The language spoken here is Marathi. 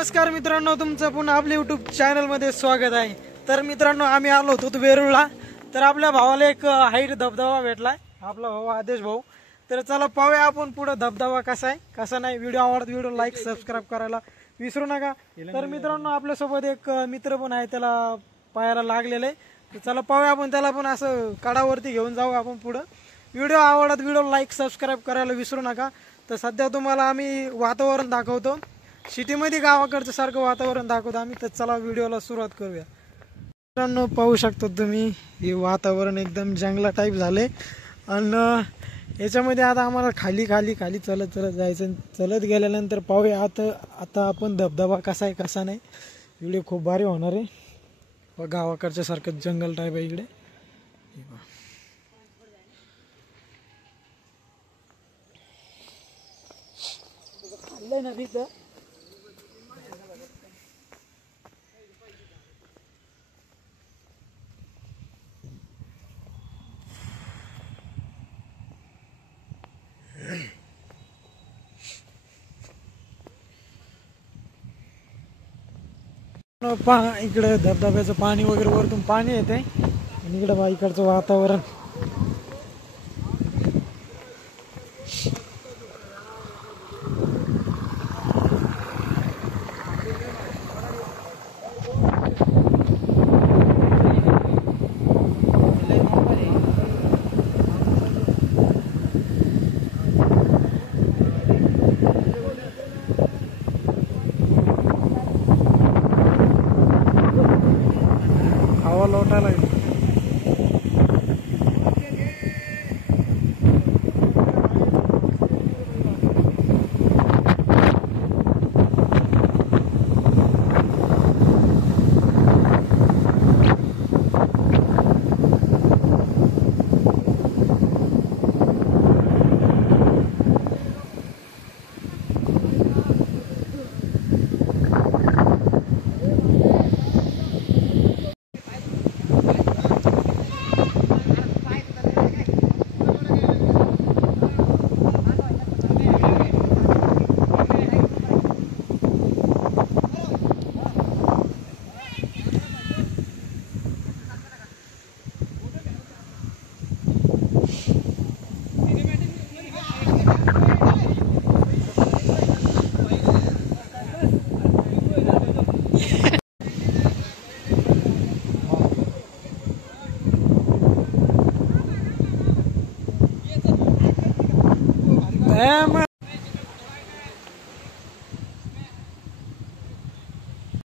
नमस्कार मित्रांनो, तुमचं पुन्हा आपल्या यूट्यूब चॅनलमध्ये स्वागत आहे। तर मित्रांनो, आम्ही आलो होतो वेरूळला। तर आपल्या भावाला एक हाईट धबधबा भेटलाय, आपला भाऊ आदेश भाऊ। तर चला पाहूया आपण पुढे धबधबा कसा आहे कसा नाही। व्हिडिओ आवडत व्हिडिओ लाईक सबस्क्राईब करायला विसरू नका। तर मित्रांनो, आपल्यासोबत एक मित्र पण आहे, त्याला पायाला लागलेलं आहे। तर चला पाहूया आपण त्याला पण असं कडावरती घेऊन जाऊ आपण पुढे। व्हिडिओ आवडत व्हिडिओ लाईक सबस्क्राईब करायला विसरू नका। तर सध्या तुम्हाला आम्ही वातावरण दाखवतो, सिटीमध्ये गावाकडचं सारखं वातावरण दाखवतो आम्ही। तर चला व्हिडिओला सुरुवात करूया। मित्रांनो, पाहू शकता तुम्ही, हे वातावरण एकदम जंगला टाईप झाले आणि याच्यामध्ये आता आम्हाला खाली खाली खाली चलत चलत जायचं। चलत गेल्यानंतर पाहूया आता आपण धबधबा कसा आहे कसा नाही। व्हिडिओ खूप भारी होणार आहे। गावाकडच्या सारखं जंगल टाईप आहे इकडे। नदीचं इकडे धबधब्याचं पाणी वगैरे वरतून पाणी येते आणि इकडे बा इकडचं वातावरण। हवा लोटायला लागली।